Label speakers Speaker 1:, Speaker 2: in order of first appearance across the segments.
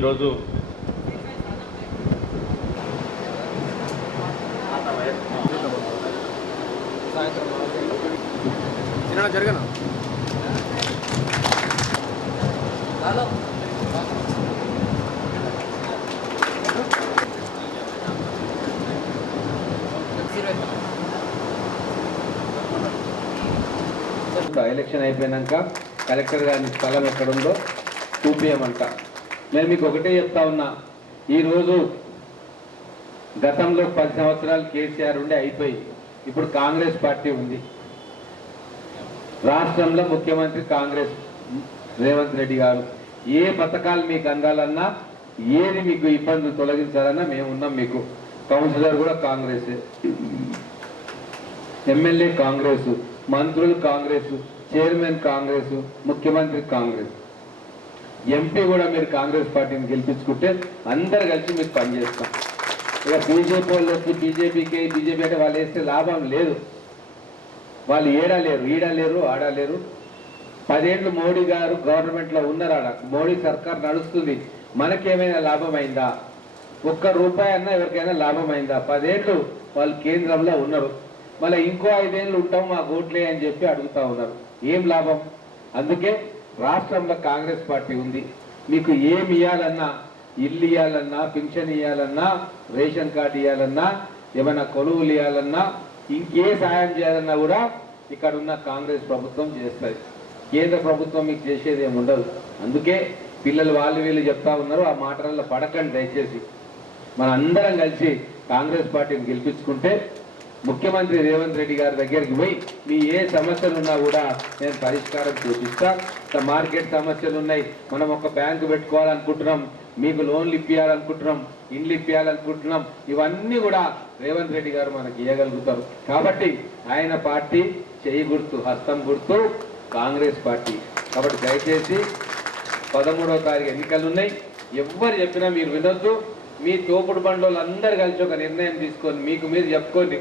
Speaker 1: ఈరోజు
Speaker 2: జరగను?
Speaker 3: ఎలక్షన్ అయిపోయినాక కలెక్టర్ గారి స్థలం ఎక్కడుందో చూపించమంట నేను మీకు ఒకటే చెప్తా ఉన్నా. ఈరోజు గతంలో పది సంవత్సరాలు కేసీఆర్ ఉండి అయిపోయి ఇప్పుడు కాంగ్రెస్ పార్టీ ఉంది. రాష్ట్రంలో ముఖ్యమంత్రి కాంగ్రెస్ రేవంత్ రెడ్డి గారు ఏ పథకాలు మీకు అందాలన్నా ఏది మీకు ఇబ్బందులు తొలగించాలన్నా మేము ఉన్నాం మీకు. కౌన్సిలర్ కూడా కాంగ్రెస్. ఎమ్మెల్యే కాంగ్రెస్ మంత్రులు కాంగ్రెస్ చైర్మన్ కాంగ్రెస్ ముఖ్యమంత్రి కాంగ్రెస్. ఎంపీ కూడా మీరు కాంగ్రెస్ పార్టీని గెలిపించుకుంటే అందరు కలిసి మీకు పనిచేస్తాం ఇక బీజేపీ వాళ్ళు వచ్చి బీజేపీకి బీజేపీ అంటే వాళ్ళు వేస్తే లాభం లేదు. వాళ్ళు ఏడలేరు ఈడలేరు ఆడలేరు పదేళ్ళు మోడీ గారు గవర్నమెంట్లో ఉన్నారు ఆడ. మోడీ సర్కార్ నడుస్తుంది. మనకేమైనా లాభం అయిందా ఒక్క రూపాయి అన్నా ఎవరికైనా లాభం అయిందా పదేళ్ళు వాళ్ళు కేంద్రంలో ఉన్నారు. మళ్ళీ ఇంకో ఐదేళ్ళు ఉంటాం మా ఓట్లే అని చెప్పి అడుగుతా ఉన్నారు. ఏం లాభం? అందుకే రాష్ట్రంలో కాంగ్రెస్ పార్టీ ఉంది. మీకు ఏమి ఇవ్వాలన్నా ఇల్లు ఇవ్వాలన్నా పింఛన్ ఇవ్వాలన్నా రేషన్ కార్డు ఇవ్వాలన్నా ఏమైనా కొలువులు ఇవ్వాలన్నా ఇంకే సాయం చేయాలన్నా కూడా ఇక్కడ ఉన్న కాంగ్రెస్ ప్రభుత్వం చేస్తుంది. కేంద్ర ప్రభుత్వం మీకు చేసేది ఏమి ఉండదు. అందుకే పిల్లలు వాళ్ళు వీళ్ళు చెప్తా ఉన్నారు ఆ మాటలలో పడకండి దయచేసి. మన అందరం కలిసి కాంగ్రెస్ పార్టీని గెలిపించుకుంటే ముఖ్యమంత్రి రేవంత్ రెడ్డి గారి దగ్గరికి పోయి మీ ఏ సమస్యలు ఉన్నా కూడా నేను పరిష్కారం చూపిస్తా. మార్కెట్ సమస్యలు ఉన్నాయి మనం ఒక బ్యాంకు పెట్టుకోవాలనుకుంటున్నాం. మీకు లోన్లు ఇప్పించాలనుకుంటున్నాం ఇండ్లు ఇప్పించాలనుకుంటున్నాం ఇవన్నీ కూడా రేవంత్ రెడ్డి గారు మనకి ఇవ్వగలుగుతారు కాబట్టి ఆయన పార్టీ చేయి గుర్తు హస్తం గుర్తు కాంగ్రెస్ పార్టీ. కాబట్టి దయచేసి పదమూడవ తారీఖు ఎన్నికలు ఉన్నాయి ఎవ్వరు చెప్పినా మీరు వినొద్దు. మీ తోపుడు బండ్లు అందరు కలిసి ఒక నిర్ణయం తీసుకొని మీకు మీరు చెప్పుకోండి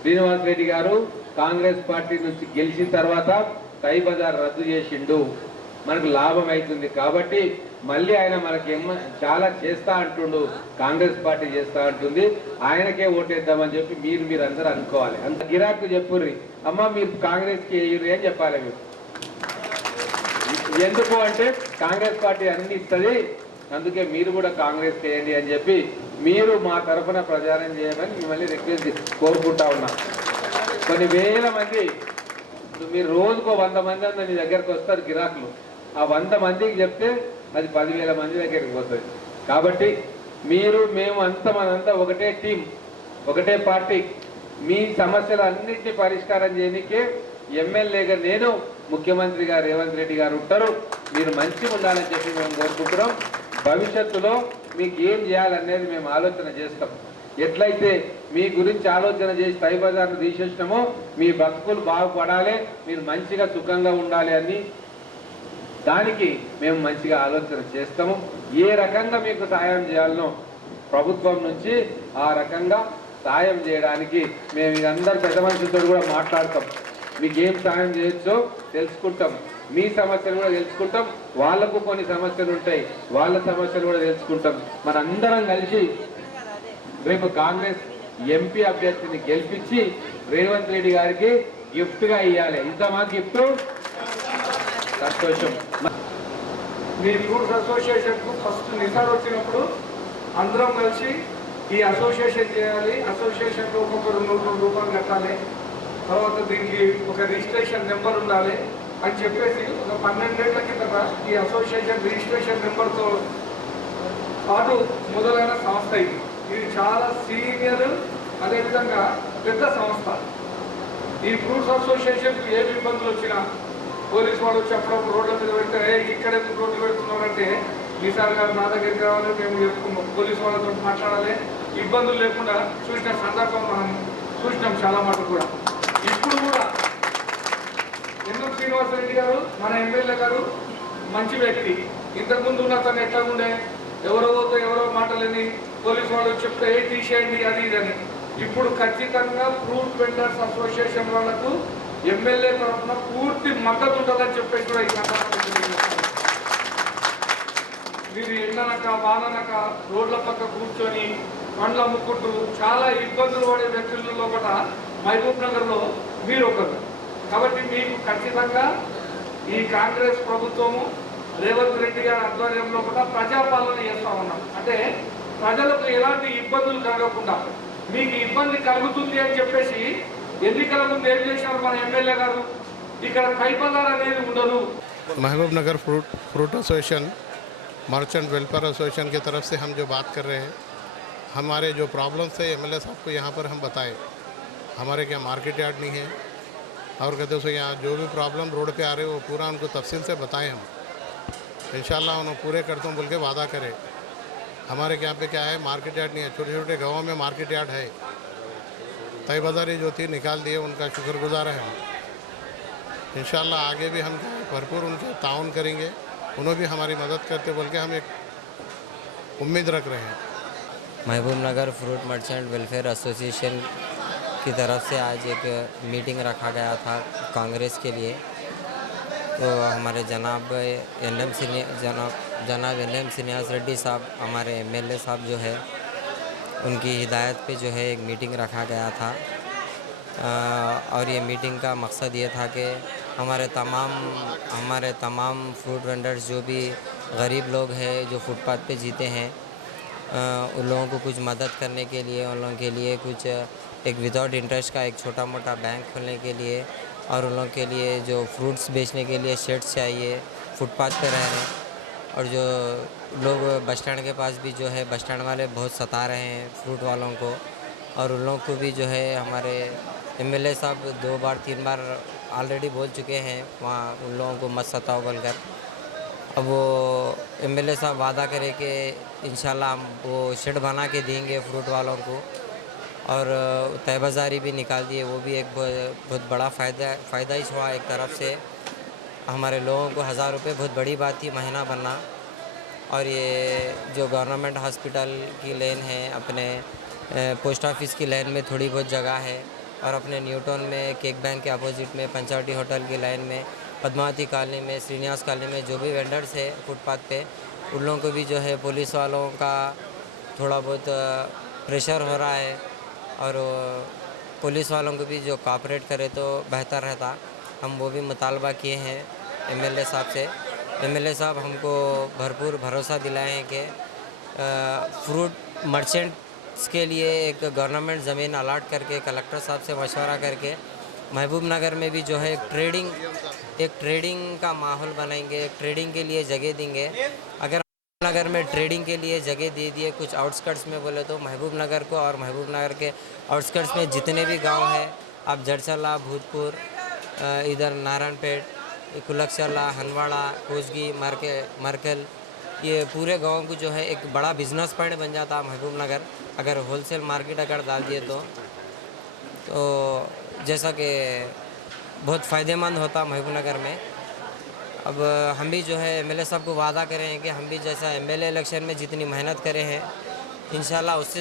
Speaker 3: శ్రీనివాస్ రెడ్డి గారు కాంగ్రెస్ పార్టీ నుంచి గెలిచిన తర్వాత టై బజార్ రద్దు చేసిండు. మనకు లాభం అవుతుంది కాబట్టి మళ్ళీ ఆయన మనకి చాలా చేస్తా అంటుండు కాంగ్రెస్ పార్టీ చేస్తా అంటుంది. ఆయనకే ఓటేద్దామని చెప్పి మీరు మీరు అందరూ అనుకోవాలి. అంత గిరాకు చెప్పుర్రి. అమ్మ మీరు కాంగ్రెస్కి వేయుర్రి అని చెప్పాలి మీరు. ఎందుకు అంటే కాంగ్రెస్ పార్టీ అన్ని ఇస్తుంది అందుకే మీరు కూడా కాంగ్రెస్ చేయండి అని చెప్పి మీరు మా తరఫున ప్రచారం చేయమని మిమ్మల్ని రిక్వెస్ట్ కోరుకుంటా ఉన్నా. కొన్ని వేల మంది మీరు రోజుకో వంద మంది అన్న మీ దగ్గరకు వస్తారు గిరాకులు. ఆ వంద మందికి చెప్తే అది పదివేల మంది దగ్గరికి పోతుంది. కాబట్టి మీరు మేము అంతా మనంతా ఒకటే టీం ఒకటే పార్టీ. మీ సమస్యలు అన్నింటినీ పరిష్కారం చేయడానికే ఎమ్మెల్యేగా నేను ముఖ్యమంత్రి గారు రేవంత్ రెడ్డి గారు ఉంటారు. మీరు మంచిగా ఉండాలని చెప్పి మేము కోరుకుంటున్నాం. భవిష్యత్తులో మీకు ఏం చేయాలనేది మేము ఆలోచన చేస్తాం. ఎట్లయితే మీ గురించి ఆలోచన చేసి టై బజార్ను తీసేసినామో మీ బతుకులు బాగుపడాలి మీరు మంచిగా సుఖంగా ఉండాలి అని దానికి మేము మంచిగా ఆలోచన చేస్తాము. ఏ రకంగా మీకు సాయం చేయాలనో ప్రభుత్వం నుంచి ఆ రకంగా సాయం చేయడానికి మేము ఇదందరు పెద్ద మనుషులతో కూడా మాట్లాడతాం. మీకు ఏం సహాయం చేయొచ్చో తెలుసుకుంటాం. మీ సమస్యలు కూడా తెలుసుకుంటాం. వాళ్ళకు కొన్ని సమస్యలు ఉంటాయి. వాళ్ళ సమస్యలు కూడా తెలుసుకుంటాం. మనందరం కలిసి రేపు కాంగ్రెస్ ఎంపీ అభ్యర్థిని గెలిపించి రేవంత్ రెడ్డి గారికి గిఫ్ట్గా ఇవ్వాలి ఇద్దామా గిఫ్ట్? సంతోషం.
Speaker 4: మీ ఫ్రూట్స్ అసోసియేషన్కు ఫస్ట్ నిసార్ వచ్చినప్పుడు అందరం కలిసి ఈ అసోసియేషన్ చేయాలి. అసోసియేషన్ ఒక్కొక్కరు నూరు రూపాయలు కట్టాలి. తర్వాత దీనికి ఒక రిజిస్ట్రేషన్ నెంబర్ ఉండాలి అని చెప్పేసి ఒక పన్నెండేళ్ళ కిందట ఈ అసోసియేషన్ రిజిస్ట్రేషన్ నెంబర్తో పాటు మొదలైన సంస్థ ఇది. ఇది చాలా సీనియర్ అదేవిధంగా పెద్ద సంస్థ. ఈ ఫ్రూట్స్ అసోసియేషన్ ఏమి ఇబ్బందులు వచ్చినా పోలీసు వాళ్ళు వచ్చి అప్పుడప్పుడు రోడ్ల మీద పెడితే ఇక్కడ ఎందుకు రోడ్లు పెడుతున్నారంటే నిసార్ గారు నా దగ్గరికి రావాలి మేము చెప్పుకున్నాం పోలీసు వాళ్ళతో మాట్లాడాలి ఇబ్బందులు లేకుండా చూసిన సందర్భం మనం చూసినాం చాలా మటుకు కూడా. ఇప్పుడు కూడా. ఎందుకు శ్రీనివాసరెడ్డి గారు? మన ఎమ్మెల్యే గారు మంచి వ్యక్తి. ఇంతకుముందు ఉన్న తను ఎట్లా ఉండే? ఎవరో ఎవరో మాటలని పోలీసు వాళ్ళు చెప్తే ఏ తీసేయండి అది ఇదని ఇప్పుడు ఖచ్చితంగా ఫ్రూట్ వెండర్స్ అసోసియేషన్ వాళ్ళకు ఎమ్మెల్యే తరఫున పూర్తి మద్దతు ఉంటుందని చెప్పేసి కూడా ఈ సందర్భంగా మీరు ఎండనక వాననక రోడ్ల పక్క కూర్చొని పండ్లు అమ్ముకుంటూ చాలా ఇబ్బందులు పడే వ్యక్తులలో కూడా మహబూబ్ నగర్లో మీరు ఒకరు కాబట్టి మీకు ఖచ్చితంగా ఈ కాంగ్రెస్ ప్రభుత్వము రేవంత్ రెడ్డి గారి ఆధ్వర్యంలో కూడా ప్రజాపాలన చేస్తా ఉన్నాం అంటే ప్రజలకు ఎలాంటి ఇబ్బందులు కలగకుండా మీకు ఇబ్బంది కలుగుతుంది అని చెప్పేసి ఎన్నికల ముందు ఏం చేశారు మన ఎమ్మెల్యే గారు ఇక్కడ కైపదార్ అనేది ఉండదు
Speaker 1: Mahbubnagar fruit fruit association merchant welfare association की तरफ से हम जो बात कर रहे हैं हमारे जो प्रॉब्लम्स है एम साहब को यहाँ पर हम बताएं हमारे क्या मार्केट यार्ड नहीं है? और कहते सो यहाँ जो भी प्रॉब्लम रोड पे आ रहे हैं, वो पूरा उनको तफसील से बताएँ हम। इंशाल्लाह उन्हें पूरे करता हूँ बोल के वादा करें। हमारे यहाँ पे क्या है मार्केट यार्ड नहीं है। छोटे छोटे गाँवों में मार्केट यार्ड है। तय बाजारी जो थी, निकाल दिए, उनका शुक्रगुजार है हम। इंशाल्लाह आगे भी हम भरपूर उनके ताउन करेंगे। उन्हें भी हमारी मदद करते बोल के हम एक उम्मीद रख रहे हैं।
Speaker 2: Mahabubnagar fruit merchant welfare association की तरफ़ से आज एक मीटिंग रखा गया था कांग्रेस के लिए। तो हमारे जनाब एन एम जनाब जनाब एन एम श्रीनिवास रेड्डी साहब हमारे एमएलए साहब जो है उनकी हिदायत पे जो है एक मीटिंग रखा गया था। अ, और ये मीटिंग का मकसद ये था कि हमारे तमाम हमारे तमाम फ्रूट वेंडर्स जो भी गरीब लोग हैं जो फुटपाथ पे जीते हैं अ, उन लोगों को कुछ मदद करने के लिए उन लोगों के लिए कुछ एक विदाउट इंटरेस्ट का एक छोटा मोटा बैंक खोलने के लिए और उन लोगों के लिए जो फ्रूट्स बेचने के लिए शेड्स चाहिए फुटपाथ पे रह रहे हैं। और जो लोग बस स्टैंड के पास भी जो है बस स्टैंड वाले बहुत सता रहे हैं फ्रूट वालों को। और उन लोगों को भी जो है, हमारे एमएलए साहब दो बार, तीन बार ऑलरेडी बोल चुके हैं, वहाँ उन लोगों को मत सताओ बोलकर। अब वो एमएलए साहब वादा करे कि इंशाल्लाह हम वो शेड बना के देंगे फ्रूट वालों को। और तयबाजारी भी निकाल दिए, वो भी एक बहुत बहुत बड़ा फ़ायदा फ़ायदा ही हुआ एक तरफ़ से। हमारे लोगों को हज़ार रुपये बहुत बड़ी बात थी, महीना बनना और ये जो गवर्नमेंट हॉस्पिटल की लेन है, अपने पोस्ट ऑफ़िस की लाइन में थोड़ी बहुत जगह है। और अपने न्यूटन में, केक बैंक के अपोजिट में, पंचावटी होटल की लाइन में, पद्मावती कॉलोनी में, श्रीनिवास कॉलोनी में जो भी वेंडर्स है फुटपाथ पे, उन लोगों को भी जो है पुलिस वालों का थोड़ा बहुत प्रेशर हो रहा है। और पुलिस वालों को भी जो कॉपरेट करे तो बेहतर रहता। हम वो भी मुतालबा किए हैं एमएलए साहब से। एमएलए साहब हमको भरपूर भरोसा दिलाए हैं कि फ्रूट मर्चेंट्स के लिए एक गवर्नमेंट ज़मीन अलाट करके कलेक्टर साहब से मशवरा करके, महबूब नगर में भी जो है एक ट्रेडिंग एक ट्रेडिंग का माहौल बनाएँगे, एक ट्रेडिंग के लिए जगह देंगे। अगर नगर में ट्रेडिंग के लिए जगह दे दिए। कुछ आउटस्कर्ट्स में बोले तो महबूब नगर को और महबूब नगर के आउटस्कर्ट्स में जितने भी गाँव हैं आप जड़चला भूतपुर इधर नारायणपेट कुलकचला हनवाड़ा कोसगी मार्के, मरकल, ये पूरे गाँव को जो है एक बड़ा बिज़नेस पॉइंट बन जाता महबूब नगर अगर होलसेल मार्केट अगर डाल दिए तो तो जैसा कि बहुत फ़ायदेमंद होता महबूब नगर में। अब हम भी जो है एमएलए साहब को वादा करें कि हम भी जैसा एमएलए इलेक्शन में जितनी मेहनत करें हैं इन उससे